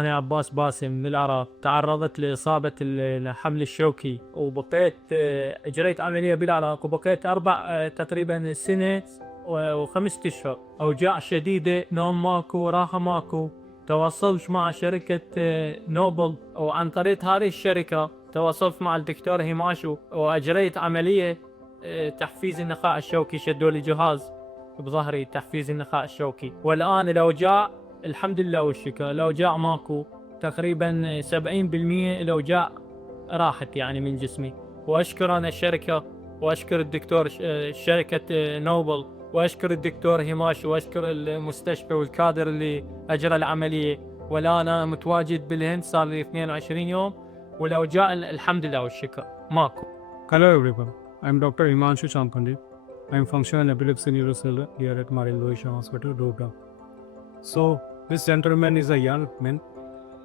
أنا عباس باسم من العراق. تعرضت لإصابة الحمل الشوكي وبقيت أجريت عملية بالعراق وبقيت تقريبا سنة وخمسة أشهر. أوجاع شديدة، نوم ماكو، راحة ماكو. تواصلت مع شركة نوبل، وعن طريق هذه الشركة تواصلت مع الدكتور هيماشو وأجريت عملية تحفيز النخاع الشوكي. شدوا لي جهاز بظهري تحفيز النخاع الشوكي، والآن الأوجاع الحمد لله والشكر الأوجاع ماكو. تقريبا 70% الأوجاع راحت يعني من جسمي. وأشكر أنا الشركة، وأشكر الدكتور شركة نوبل، وأشكر الدكتور هيماش، وأشكر المستشفى والكادر اللي أجرى العملية. والآن أنا متواجد بالهند صار لي 22 يوم، والأوجاع الحمد لله والشكر ماكو. Hello everyone, I am Dr Himanshu Champaneri. I am functional epilepsy neurosurgeon here at Marengo Asia Hospitals, Gurugram. So, this gentleman is a young man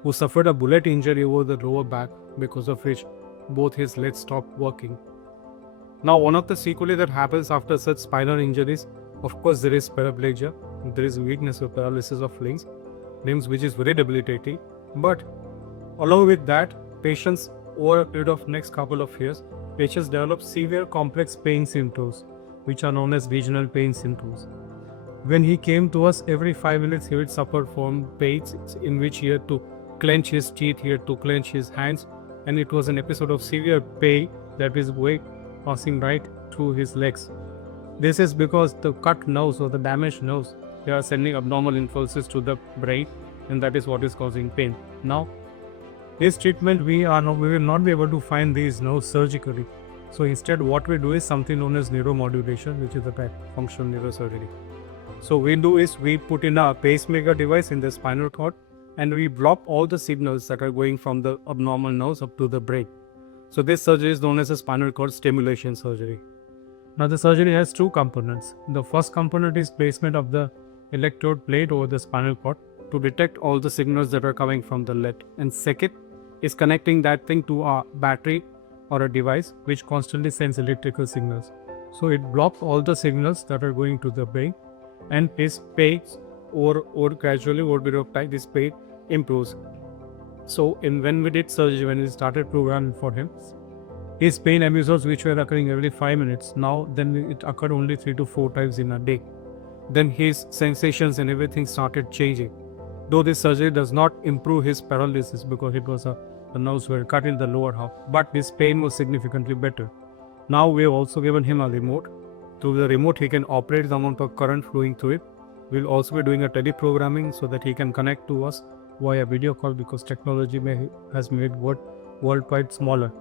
who suffered a bullet injury over the lower back, because of which both his legs stopped working. Now, one of the sequelae that happens after such spinal injuries, of course, there is paraplegia, there is weakness or paralysis of limbs, which is very debilitating. But along with that, patients over a period of next couple of years, patients develop severe complex pain symptoms, which are known as regional pain symptoms. When he came to us, every 5 minutes he would suffer from pains in which he had to clench his teeth, he had to clench his hands, and it was an episode of severe pain that is passing right through his legs. This is because the cut nerves or the damaged nerves, they are sending abnormal impulses to the brain, and that is what is causing pain. Now, this treatment we will not be able to find these nerves surgically. So instead, what we do is something known as neuromodulation, which is a type of functional neurosurgery. So we do is we put in a pacemaker device in the spinal cord, and we block all the signals that are going from the abnormal nerves up to the brain. So this surgery is known as a spinal cord stimulation surgery. Now the surgery has two components. The first component is placement of the electrode plate over the spinal cord to detect all the signals that are coming from the lead. And second is connecting that thing to a battery or a device which constantly sends electrical signals. So it blocks all the signals that are going to the brain, and his pain or gradually over a period of time, this pain improves. So when we did surgery, when we started programming for him, his pain episodes which were occurring every 5 minutes, now then it occurred only 3 to 4 times in a day. Then his sensations and everything started changing. Though this surgery does not improve his paralysis because it was the nerves were cut in the lower half, but his pain was significantly better. Now we have also given him a remote. Through the remote he can operate the amount of current flowing through it. We'll also be doing a teleprogramming so that he can connect to us via video call, because technology has made worldwide smaller.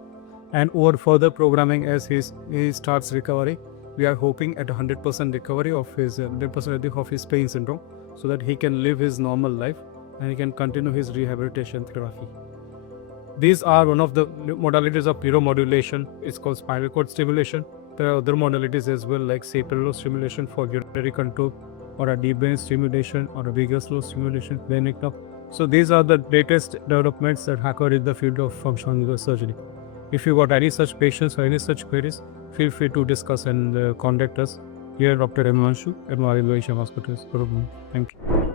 And over further programming as he starts recovery, we are hoping at 100% recovery of his 100% of his pain syndrome, so that he can live his normal life and he can continue his rehabilitation therapy. These are one of the modalities of neuromodulation. It's called spinal cord stimulation. There are other modalities as well, like cerebral stimulation for urinary control, or a deep brain stimulation, or a vagus nerve stimulation, So these are the latest developments that occur in the field of functional neurosurgery. If you got any such patients or any such queries, feel free to discuss and contact us here, Dr. Himanshu at Marengo Asia Hospitals, Gurugram. Thank you.